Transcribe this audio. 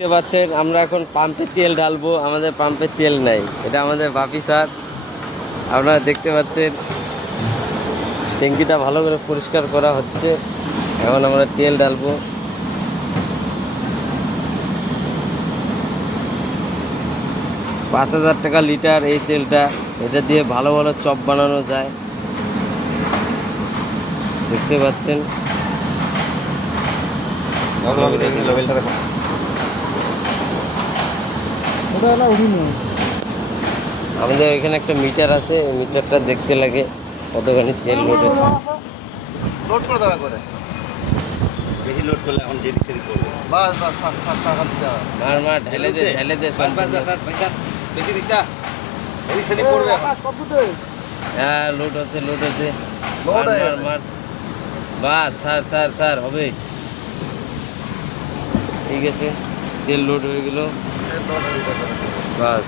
দেখতে পাচ্ছেন আমরা এখন পাম্পে তেল ঢালবো, আমাদের পাম্পে তেল নাই। এটা আমাদের বাপি স্যার, আপনারা দেখতে পাচ্ছেন ট্যাঙ্কিটা ভালো করে পরিষ্কার করা হচ্ছে। এখন আমরা তেল ঢালবো। 5,000 টাকা লিটার এই তেলটা। এটা দিয়ে ভালো ভালো চপ বানানো যায়, দেখতে পাচ্ছেন। আমাদের এখানে একটা মিটার আছে, এই মিটারটা দেখতে লাগে কতখানি তেল লোড হচ্ছে। লোড করে দেওয়া করে বেশি লোড করলে এখন যেদিক সেদিক করবে। বাস বাস থাক থাক থাক দিতে হবে। মার ঢেলে দে ঢেলে দে সব। বেশি দিকটা এদিক সেদিক করবে এখন। হ্যাঁ লোড হচ্ছে লোড হচ্ছে। লোড হয়ে মার মার বাস স্যার স্যার স্যার হবে, ঠিক আছে। তেল লোড হয়ে গেল, লোড হয়ে যাবে। বাস।